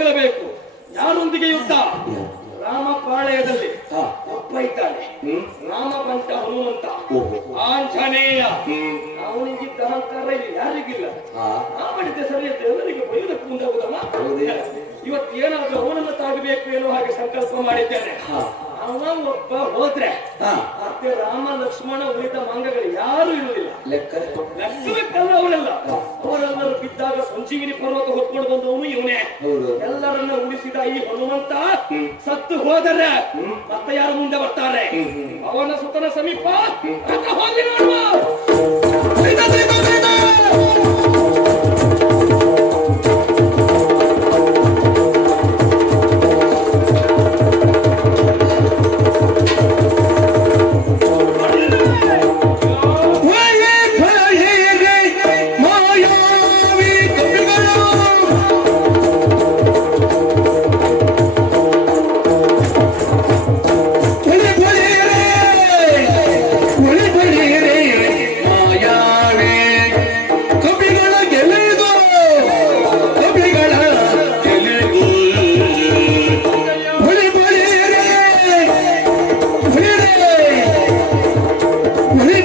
ಆಗಲೇಬೇಕು ಯಾರೊಂದಿಗೆ ಯುದ್ಧ? ರಾಮ ಪಾಳಯದಲ್ಲಿ. ಅಪ್ಪ ಇದ್ದಾನೆ. ರಾಮ ಬಂಟ ಹನುಮಂತ ಆಂಜನೇಯ. ಅವನಿಗೆ ಅಹಂಕಾರ ಇಲ್ಲಿ ಯಾರಿಗಿಲ್ಲ. ಆ ಮಾಡಿದ್ದೆ ಸರಿ ಎಲ್ಲರಿಗೂ ಎಲ್ಲರಿಗೆ ಬೈಯುವುದಕ್ಕೆ ಮುಂದಾಗುದಲ್ಲ ಇವತ್ತು ಏನಾದ್ರೂ ಅವನನ್ನು ತಾಗಬೇಕು ಏನೋ ಹಾಗೆ ಸಂಕಲ್ಪ ಮಾಡಿದ್ದೇನೆ. ಅವ ಒಬ್ಬ ಹೋದ್ರೆ ಮತ್ತೆ ರಾಮ ಲಕ್ಷ್ಮಣ ಉಳಿದ ಮಂಗಗಳು ಯಾರು ಇರುವುದಿಲ್ಲ. ಲೆಕ್ಕ ಅವರೆಲ್ಲರೂ ಬಿದ್ದಾಗ ಸಂಜೀವಿನಿ ಪರ್ವತ ಹೊತ್ಕೊಂಡು ಬಂದವನು ಇವನೇ. ಎಲ್ಲರನ್ನ ಉಳಿಸಿದ ಈ ಹನುಮಂತ ಸತ್ತು ಹೋದರೆ ಮತ್ತೆ ಯಾರು ಮುಂದೆ ಬರ್ತಾರೆ? ಅವನ ಸುತನ ಸಮೀಪ ಹೋಗಿ ನೋಡುವ. ಒಳಿ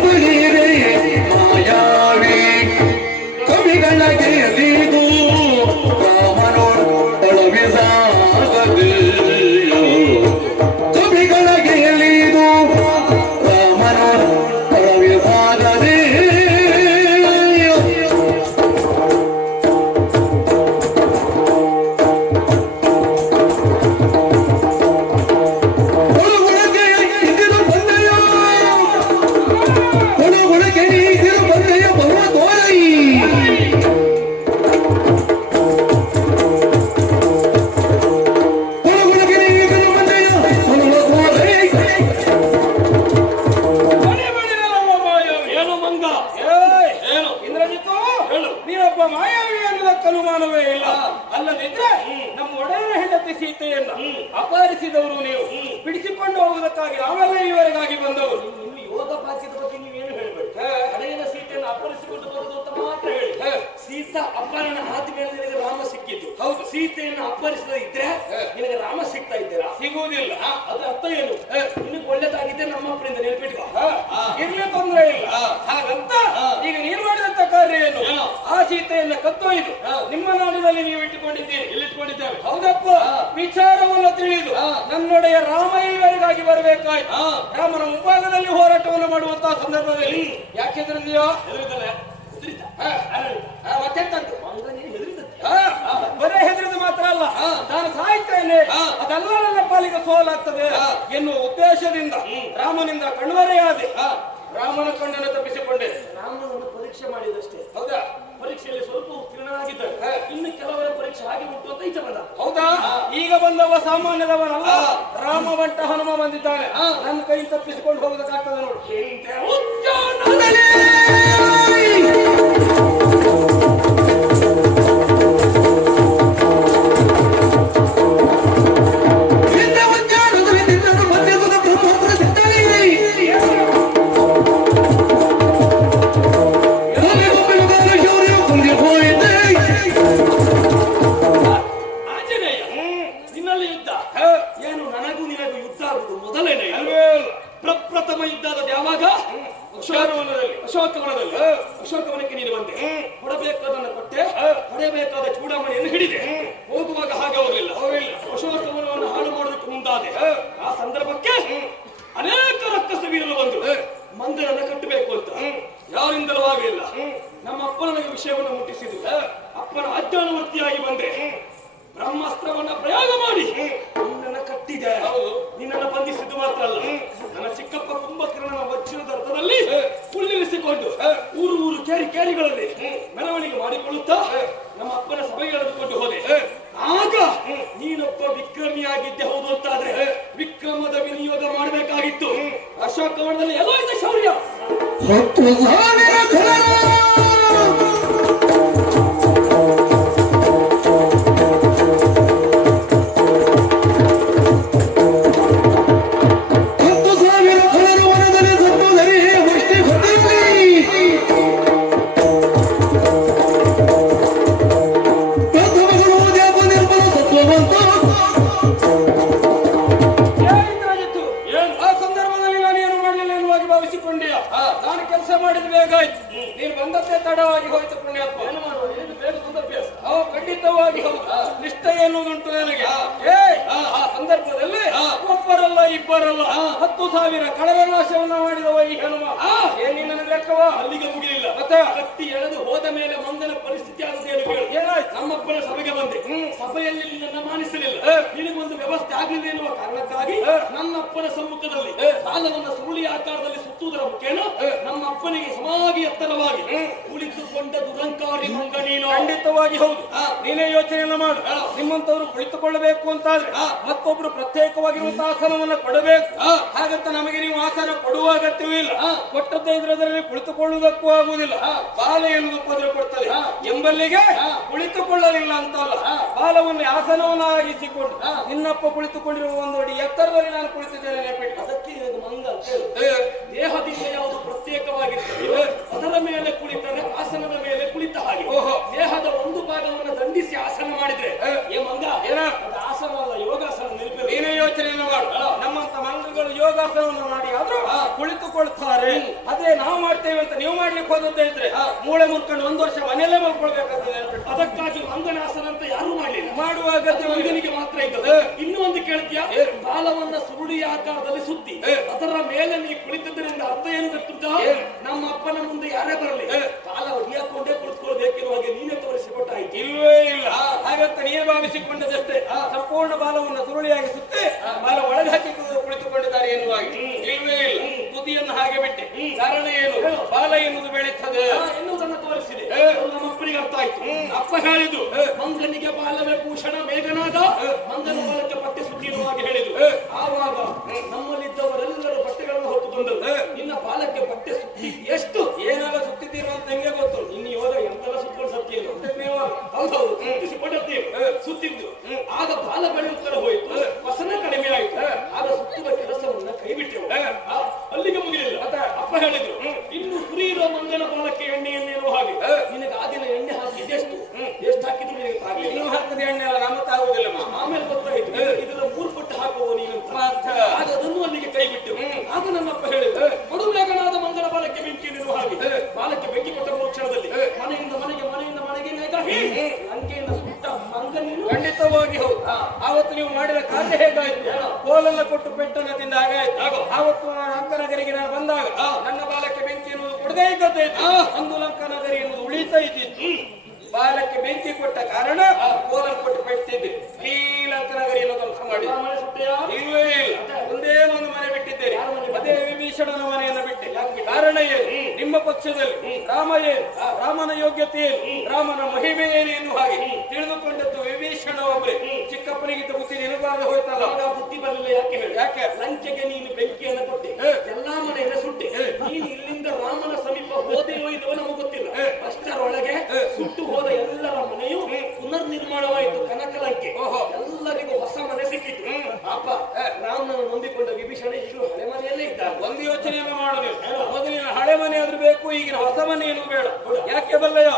ಸೀತಾ ಅಪಹರಣ ಆದ್ಮೇಲೆ ನಿನಗೆ ರಾಮ ಸಿಕ್ಕಿದ್ದು. ಹೌದು. ಸೀತೆಯನ್ನು ಅಪಹರಿಸದ ಇದ್ರೆ ನಿನಗೆ ರಾಮ ಸಿಗ್ತಾ ಇದ್ದೀರಾ? ಸಿಗುವುದಿಲ್ಲ. ಅದ್ರ ಅರ್ಥ ಏನು? ನಿನಗೆ ಒಳ್ಳೇದಾಗಿದ್ದೆ ನಮ್ಮ ಅಪ್ಪನಿಂದ ನೆನ್ಪಿಟ್ಕೋ. ಇರ್ಲಿ ತೊಂದ್ರೆ ಇಲ್ಲ. ಹಾಗಂತ ಈಗ ನೀನು ಮಾಡಿದಂತ ಕಾರ್ಯ ಏನು? ಆ ಸೀತೆಯನ್ನ ಕತ್ತೊಯ್ದು ನಿಮ್ಮ ನಾಡಿನಲ್ಲಿ ನೀವು ಇಟ್ಟುಕೊಂಡಿದ್ದೀರಿ. ಇಲ್ಲಿಟ್ಕೊಂಡಿದ್ದೇವೆ. ಹೌದಪ್ಪ? ವಿಚಾರವನ್ನು ತಿಳಿದು ನನ್ನೊಡೆಯ ರಾಮ ಇಲ್ಲಿವರೆಗಾಗಿ ಬರಬೇಕಾಯ್ತು. ರಾಮನ ಮುಂಭಾಗದಲ್ಲಿ ಹೋರಾಟವನ್ನು ಮಾಡುವಂತಹ ಸಂದರ್ಭದಲ್ಲಿ ಯಾಕೆ ಮತ್ತೆಂತದ್ದು ಬರೇ ಹೆದರಿದ ಮಾತ್ರ ಅಲ್ಲ ನಾನು ಸಾಯ್ತೇನೆ ಅದೆಲ್ಲ ನನ್ನ ಪಾಲಿಗೆ ಸೋಲಾಗ್ತದೆ ಎನ್ನುವ ಉದ್ದೇಶದಿಂದ ರಾಮನಿಂದ ಕಣ್ವರೆಯಾದೆ. ರಾಮನ ಕಣ್ಣನ್ನು ತಪ್ಪಿಸಿಕೊಂಡೆ. ರಾಮನನ್ನು ಪರೀಕ್ಷೆ ಮಾಡಿದಷ್ಟೇ. ಹೌದಾ? ಪರೀಕ್ಷೆಯಲ್ಲಿ ಸ್ವಲ್ಪ ಉತ್ತೀರ್ಣನಾಗಿದ್ದರೆ ಇನ್ನು ಕೆಲವರ ಪರೀಕ್ಷೆ ಹಾಗೆ ಉಂಟು ಅಂತ ಈಚೆ ಬಂದ ಹೌದಾ ಈಗ ಬಂದವ ಸಾಮಾನ್ಯದವನಲ್ಲ? ರಾಮ ಬಂಟ ಹನುಮ ಬಂದಿದ್ದಾನೆ. ನನ್ನ ಕೈ ತಪ್ಪಿಸಿಕೊಂಡು ಹೋಗೋದಕ್ಕಾಗ್ತದೆ ನೋಡು. ಮೊದಲನೇ ಯುದ್ಧ. ಏನು ನನಗೂ ನಿನಗೂ ಯುದ್ಧ ಆಗುವುದು ಮೊದಲನೇ ಪ್ರಪ್ರಥಮ ಯುದ್ಧ ಆದದ್ದು ಯಾವಾಗ ಅಶೋಕವನದಲ್ಲಿ. ಅಶೋಕವನದಲ್ಲಿ ಅಶೋಕವನಕ್ಕೆ ನೀನು ಬಂದೆ. ಕೊಡಬೇಕಾದನ್ನು ಕೊಟ್ಟೆ. ಹೊಡೆಯಬೇಕಾದ ಚೂಡಾಮಣಿಯನ್ನು ಹಿಡಿದೆ. ಹೋಗುವಾಗ ಹಾಗೆ ಹೋಗಲಿಲ್ಲ. ಅಶೋಕವನವನ್ನು ಹಾಳು ಮಾಡೋದಕ್ಕೆ ಮುಂದಾದೆ. ಆ ಸಂದರ್ಭಕ್ಕೆ ಅನೇಕ ರಕ್ತ ಸವಿಯಲು ಬಂದರು ಮಂದಿರನ್ನು ಕಟ್ಟಬೇಕು ಅಂತ. ಯಾರಿಂದಲೂ ಆಗಲಿಲ್ಲ. ನಮ್ಮ ಅಪ್ಪನ ವಿಷಯವನ್ನು ಮುಟ್ಟಿಸಿದ್ರು ಅಪ್ಪನ ಅಜ್ಞಾನವೃತ್ತಿಯಾಗಿ ಬಂದೆ. ಬ್ರಹ್ಮಾಸ್ತ್ರವನ್ನು volontaire ನಾನು ಕೆಲಸ ಮಾಡಿದ ಬೇಗ ಆಯ್ತು. ನೀನು ಬಂದದ್ದೇ ತಡವಾಗಿ ಹೋಯ್ತು ಪುಣ್ಯಾತ್ಮ. ಏನು ಮಾಡುವ? ಏನು ಬೇಗ ಬಂದಭ್ಯಾಸ ಅವ ಖಂಡಿತವಾಗಿ ಹೌದು. ನಿಷ್ಠೆ ಎನ್ನುವುದುಂಟು ನನಗೆ. ಏ ಆ ಸಂದರ್ಭದಲ್ಲಿ ಒಬ್ಬರಲ್ಲ ಇಬ್ಬರಲ್ಲ ಹತ್ತು ಸಾವಿರ ಕಳೆದ ನಾಶವನ್ನ ಮಾಡಿದವ ಈ ಹನುಮ. ಏನಿ ನನಗೆ ಲೆಕ್ಕವ? ಅಲ್ಲಿಗೆ ಮುಗಿಲಿಲ್ಲ. ಮತ್ತೆ? ಕಟ್ಟಿ ಎಳೆದು ಹೋದ ಮೇಲೆ ಮಂಗನ ಪರಿಸ್ಥಿತಿ ಕೇಳು. ಏನಾಯ್ತು? ನಮ್ಮಪ್ಪನ ಸಭೆಗೆ ಬಂದೆ. ಸಭೆಯಲ್ಲಿ ನಿನ್ನನ್ನು ಮಾನಿಸಲಿಲ್ಲ. ನಿನಗೊಂದು ವ್ಯವಸ್ಥೆ ಆಗಲಿಲ್ಲ ಎನ್ನುವ ಕಾರಣಕ್ಕಾಗಿ ನನ್ನಪ್ಪನ ಸಮ್ಮುಖದಲ್ಲಿ ಸಾಲವನ್ನು ಸುರುಳಿ ಆಕಾರದಲ್ಲಿ ಸುತ್ತುವುದರ ಮುಖೇನ ನಮ್ಮ ಅಪ್ಪನಿಗೆ ಸಮಾಗಿ ಎತ್ತರವಾಗಿ ಕುಳಿತುಕೊಂಡ ದುರಂಕಾರಿ ಮಂಗ ನೀನು. ಖಂಡಿತವಾಗಿ ಹೌದು. ನೀನೇ ಯೋಚನೆಯನ್ನ ಮಾಡು. ನಿಮ್ಮಂತವರು ಕುಳಿತುಕೊಳ್ಳಬೇಕು ಅಂತಾದ್ರೆ ಮತ್ತೊಬ್ರು ಪ್ರತ್ಯೇಕವಾಗಿರುವಂತಹ ಆಸನವನ್ನ ಕೊಡಬೇಕು. ಹಾಗಂತ ನಮಗೆ ನೀವು ಆಸನ ಕೊಡುವ ಅಗತ್ಯವೂ ಇಲ್ಲ. ಕೊಟ್ಟದ್ದೇ ಇದ್ರದಲ್ಲಿ ಕುಳಿತುಕೊಳ್ಳುವುದಕ್ಕೂ ಆಗುವುದಿಲ್ಲ. ಬಾಲ ಎನ್ನುವುದು ಉಪದ್ರ ಕೊಡ್ತದೆ. ಎಂಬಲ್ಲಿಗೆ ಕುಳಿತುಕೊಳ್ಳಲಿಲ್ಲ ಅಂತಲ್ಲ. ಬಾಲವನ್ನು ಆಸನವನ್ನಾಗಿಸಿಕೊಂಡು ನಿನ್ನಪ್ಪ ಕುಳಿತುಕೊಂಡಿರುವ ಒಂದು ಅಡಿ ಎತ್ತರದಲ್ಲಿ ನಾನು ಕುಳಿತಿದ್ದೇನೆ ನೆನಪಿಟ್ಟು ಅದಕ್ಕೆ ಮಂಗ. ದೇಹದಿಂದ ಯಾವುದು ಪ್ರತ್ಯೇಕವಾಗಿರ್ತದೆ ಅದರ ಮೇಲೆ ಕುಳಿತರೆ ಆಸನದ ಮೇಲೆ ಕುಳಿತ ಹಾಗೆ ದೇಹದ ಒಂದು ಭಾಗವನ್ನು ದಂಡಿಸಿ ಆಸನ ಮಾಡಿದ್ರೆ ಏ ಮಂಗ ಏನ ಅದು ಆಸನ ಅಲ್ಲ ಯೋಗಾಸನ ನೆನಪಿಲ್ಲ ನೀನೇ ಯೋಚನೆಯನ್ನು ಮಾಡು ನಮ್ಮಂತ ಯೋಗಾಸನವನ್ನು ಮಾಡಿ ಆದ್ರೂ ಕುಳಿತುಕೊಳ್ತಾರೆ. ಅದೇ ನಾವು ಮಾಡ್ತೇವೆ ಅಂತ ನೀವು ಮಾಡ್ಲಿಕ್ಕೆ ಹೋದಂತ ಇದ್ರೆ ಮೂಳೆ ಮುರ್ಕೊಂಡು ಒಂದು ವರ್ಷ ಮನೆಯಲ್ಲೇ ನೆನಪಿಟ್ಟು ಅದಕ್ಕಾಗಿ ಮಂಗನಾಸನ ಅಂತ ಯಾರು ಮಾಡಲಿಲ್ಲ. ಮಾಡುವ ಅಗತ್ಯ ಮಂಗನಿಗೆ ಮಾತ್ರ ಇದ್ದದ ಇನ್ನೂ ಒಂದು ಕೇಳ್ತೀಯ? ಬಾಲವನ್ನ ಸುರುಳಿ ಆಕಾರದಲ್ಲಿ ಸುತ್ತಿ ಅದರ ಮೇಲೆ ನೀವು ಕುಳಿತದ್ದರಿಂದ ಅರ್ಥ ಏನು ಗೊತ್ತಿದ್ದ ನಮ್ಮ ಅಪ್ಪನ ಮುಂದೆ ಯಾರೇ ಬರಲಿ ಬಾಲ ಹೊಡಿಯಾಕೊಂಡೇ ಕುಳಿತುಕೊಳ್ಬೇಕಿರುವ ಹಾಗೆ ನೀನೇ ತೋರಿಸಿಕೊಟ್ಟಾಯ್ತು. ಇಲ್ವೇ ಇಲ್ಲ. ಹಾಗಂತ ನೀನೇ ಭಾವಿಸಿಕೊಂಡದಷ್ಟೇ. ಸಂಪೂರ್ಣ ಬಾಲವನ್ನು ಸುರುಳಿಯಾಗಿ ಸುತ್ತಿ ಬಾಲ ಒಳಗೆ ಹಾಕಿ ಕುಳಿತುಕೊಂಡಿದ್ದಾರೆ ಎನ್ನುವಾಗಿ ಇಲ್ಲವೇ ಇಲ್ಲ. ಕುದಿಯನ್ನು ಹಾಗೆ ಬಿಟ್ಟೆ. ಕಾರಣ ಏನು? ಬಾಲ ಎನ್ನುವುದು ಬೆಳೀತದೆ. ಎನ್ನುವುದನ್ನು ತೋರಿಸಿದೆ. ನಮ್ಮಪ್ಪನಿಗೆ ನಮ್ಮ ಅಪ್ಪನಿಗೆ ಅರ್ಥ ಆಯ್ತು. ಅಪ್ಪ ಹೇಳಿದ್ದು ಮಂಗನಿಗೆ ಬಾಲವೇ ಭೂಷಣ ಮೇಘನಾದ. ಮಂಗನ ಬಾಲಕ್ಕೆ ಪತ್ತೆ ಸುದ್ದಿ ಹಾಗೆ ಹೇಳಿದ್ರು ಆವಾಗ ನಮ್ಮಲ್ಲಿದ್ದವರೆಲ್ಲರೂ ಬಟ್ಟೆಗಳನ್ನು ಹೊತ್ತು ತಂದರು ನಿನ್ನ ಬಾಲಕ್ಕೆ ಬಟ್ಟೆ ಸುದ್ದಿ ಎಷ್ಟು ಏನೆಲ್ಲ ಸುತ್ತಿದ್ದೀರೋ ಅಂತ ಹೆಂಗೆ ಗೊತ್ತು ಇನ್ನು ಇವಾಗ ಎಂತೆಲ್ಲ ಸುತ್ತಕೊಂಡು ಸತ್ಯೇನು ಹೌದೌದು ಸುತ್ತಿಸಿ ಕೊಡುತ್ತೇವೆ ಸುತ್ತಿದ್ದು ಆಗ ಬಾಲ ಬೆಳೆಯುತ್ತಾರೆ ಹೋಯಿತು ವಸನ ಕಡಿಮೆ ಆಯಿತು ಆಗ ಸುತ್ತುವ ಕೆಲಸವನ್ನ ಕೈ ಬಿಟ್ಟೆವು ಆ, ಅಲ್ಲಿಗೆ ಮುಗಿಲಿಲ್ಲ ಅಪ್ಪ ಹೇಳಿದ್ರು ಇನ್ನು ಸುರಿಯಿರೋ ಮಂಗನ ಬಾಲಕ್ಕೆ ಎಣ್ಣೆ ಎಣ್ಣೆಯನ್ನು ಹಾಗೆ ನಿನಗೆ ಆ ದಿನ ಎಣ್ಣೆ ಹಾಕಿದ್ದು ಎಷ್ಟು ಎಷ್ಟು ಹಾಕಿದ್ರು ನಿನಗೆ ಆಗ್ಲಿಲ್ಲ ನೀವು ಹಾಕಿದ ಎಣ್ಣೆ ಅಲ್ಲ ನಮ್ಮ ತಾಗುವುದಿಲ್ಲ ಆಮೇಲೆ ಗೊತ್ತಾಯ್ತು ಇದೆಲ್ಲ ಮೂರು ಪಟ್ಟು ಹಾಕುವ ನೀನಂತ ಆಗ ಅದನ್ನು ಅಲ್ಲಿಗೆ ಕೈ ಬಿಟ್ಟು ಆಗ ನನ್ನಪ್ಪ ಹೇಳಿದ್ರು ಕೊಡು ಮೇಘನಾದ ಮಂಗನ ಬಾಲಕ್ಕೆ ಬೆಂಕಿ ನೀಡುವ ಹಾಗೆ ಬಾಲಕ್ಕೆ ಬೆಂಕಿ ಕೊಟ್ಟ ಕ್ಷಣದಲ್ಲಿ ಮನೆಯಿಂದ ಮನೆಗೆ ಮನೆಯಿಂದ ಮನೆಗೆ ನೇಗಾಗಿ ಲಂಕೆಯಿಂದ ಸುಟ್ಟ ಮಂಗ ನೀನು ಖಂಡಿತವಾಗಿ ಹೌದು ಆವತ್ತು ನೀವು ಮಾಡಿದ ಕಾರ್ಯ ಹೇಗಾಯ್ತು ಕೋಲೆಲ್ಲ ಕೊಟ್ಟು ಪೆಟ್ಟನ್ನ ತಿಂದ ಹಾಗಾಯ್ತು ಆವತ್ತು ನಾನು ಅಂಕನಗರಿಗೆ ನಾನು ಬಂದಾಗ ನನ್ನ ಬಾಲಕ್ಕೆ ಬೆಂಕಿ ಎನ್ನುವುದು ಕೊಡದೇ ನಗರಿ ಎನ್ನುವುದು ಉಳಿತಾ ಇದ್ದಿತ್ತು. ಬಾಲಕ್ಕೆ ಬೆಂಕಿ ಕೊಟ್ಟ ಕಾರಣ ಕೋಲರ್ ಕೊಟ್ಟು ಪೆಟ್ಟಿದ್ದೆ ಶ್ರೀಲಂಕ ನಗರಿ ಧ್ವಂಸ ಮಾಡಿ ಇಲ್ಲವೇ ಇಲ್ಲ ಒಂದೇ ಒಂದು ಮನೆ ಬಿಟ್ಟಿದ್ದೇನೆ. ಅದೇ ವಿಭೀಷಣನ ಮನೆಯನ್ನು ಬಿಟ್ಟೆ ಕಾರಣ ಏನು? ನಿಮ್ಮ ಪಕ್ಷದಲ್ಲಿ ರಾಮ ಏನು? ರಾಮನ ಯೋಗ್ಯತೆ ಏನು? ರಾಮನ ಮಹಿಮೆ ಏನು ಎನ್ನುವ ಹಾಗೆ ತಿಳಿದುಕೊಂಡದ್ದು ವಿಭೀಷಣ ಒಬ್ಬರೇ ಚಿಕ್ಕಪ್ಪನಿಗೆ ಬುದ್ಧಿ ನಿನಗಾದ ಹೋಯ್ತಲ್ಲ? ಬುದ್ಧಿ ಬರಲಿಲ್ಲ ಯಾಕೆ ಹೇಳಿ? ಯಾಕೆ? ಲಂಕೆಗೆ ನೀನು ಬೆಂಕಿಯನ್ನು ಕೊಟ್ಟೆ ಎಲ್ಲಾ ಮನೆಯನ್ನು ಸುಟ್ಟಿ ನೀನು ಇಲ್ಲಿಂದ ರಾಮನ ಸಮೀಪ ಹೋದೆಯೋ ಇಲ್ಲವೋ ನಮಗೆ ಗೊತ್ತಿಲ್ಲ. ಅಷ್ಟರೊಳಗೆ ಸುಟ್ಟು ಹೋದ ಎಲ್ಲರ ಮನೆಯು ಪುನರ್ ನಿರ್ಮಾಣವಾಯಿತು ಕನಕಲಂಕೆ. ಎಲ್ಲರಿಗೂ ಹೊಸ ಮನೆ ಸಿಕ್ಕಿತು. ಪಾಪ ರಾಮನನ್ನು ನಂಬಿಕೊಂಡ ವಿಭೀಷಣ ಈಗಲೂ ಹಳೆ ಮನೆಯಲ್ಲೇ ಇದ್ದಾರೆ. ಒಂದು ಯೋಚನೆಯನ್ನು ಮಾಡಬೇಕು. ಮೊದಲಿನ ಹಳೆ ಮನೆ ಆದ್ರೂ ಬೇಕು ಈಗಿನ ಹೊಸ ಮನೆಯನ್ನು ಬೇಡ. ಯಾಕೆ ಬಲ್ಲಯ್ಯ?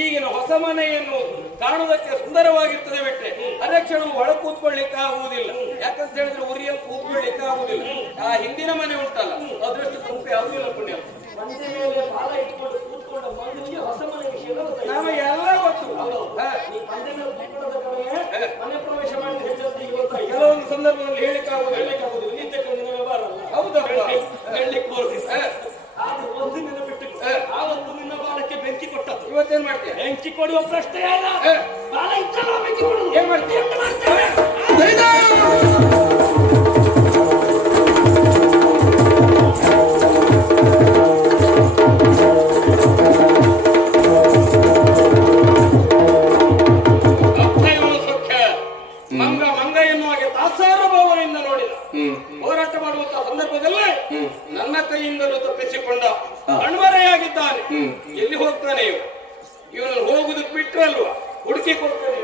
ಈಗಿನ ಹೊಸ ಮನೆಯನ್ನು ಕಾಣುವುದಕ್ಕೆ ಸುಂದರವಾಗಿರ್ತದೆ ಬಿಟ್ಟರೆ ಅರಕ್ಷಣ ಒಳ ಕೂತ್ಕೊಳ್ಳಿಕ್ಕೆ ಆಗುವುದಿಲ್ಲ. ಯಾಕಂತ ಹೇಳಿದ್ರೆ ಉರಿಯಲ್ಲಿ ಕೂತ್ಕೊಳ್ಳಿಕ್ಕೆ ಆಗುವುದಿಲ್ಲ. ಆ ಹಿಂದಿನ ಮನೆ ಉಂಟಲ್ಲ ಅದೃಷ್ಟು ಸಂಪೆ ಅದು ಇಲ್ಲ ಪುಣ್ಯ. ಮಂದೆ ಮೇಲೆ ಬಾಲ ಇಟ್ಕೊಂಡು ಕೂತ್ಕೊಂಡ ಹೊಸ ಮನೆ ವಿಷಯ ನಮಗೆ ಎಲ್ಲ ಗೊತ್ತು. ಮನೆ ಪ್ರವೇಶ ಮಾಡಿದ ಹೆಚ್ಚು ಕೆಲವೊಂದು ಸಂದರ್ಭದಲ್ಲಿ ಹೇಳಿಕ್ಕಾಗುವುದು ಹೇಳಿಕ್ಕಾಗುವುದಿಲ್ಲ ನಿತ್ಯ ಕೊಂಡು ವ್ಯವಹಾರ ಅಲ್ಲ ಹೌದಪ್ಪ. ಹೇಳಲಿಕ್ಕೆ ಹೋಗುದಿಲ್ಲ ಆದ್ರೆ ಒಂದು ದಿನ ಬಿಟ್ಟು ಒಂದು ನಿನ್ನ ಬಾಲಕ್ಕೆ ಬೆಂಕಿ ಕೊಟ್ಟದ್ದು. ಇವತ್ತೇನ್ ಮಾಡ್ತೀಯ? ಬೆಂಕಿ ಕೊಡುವ ಪ್ರಶ್ನೆ ಅಲ್ಲ. ಬಾಲ ಹೋರಾಟ ಮಾಡುವಂತಹ ಸಂದರ್ಭದಲ್ಲಿ ನನ್ನ ಕೈಯಿಂದಲೂ ತಪ್ಪಿಸಿಕೊಂಡ ಅಣ್ವರೆಯಾಗಿದ್ದಾನೆ. ಎಲ್ಲಿ ಹೋಗ್ತಾನೆ ಇವನು ಹೋಗುದು ಬಿಟ್ರಲ್ವಾ ಹುಡುಕಿ ಕೊಡ್ತಾನೆ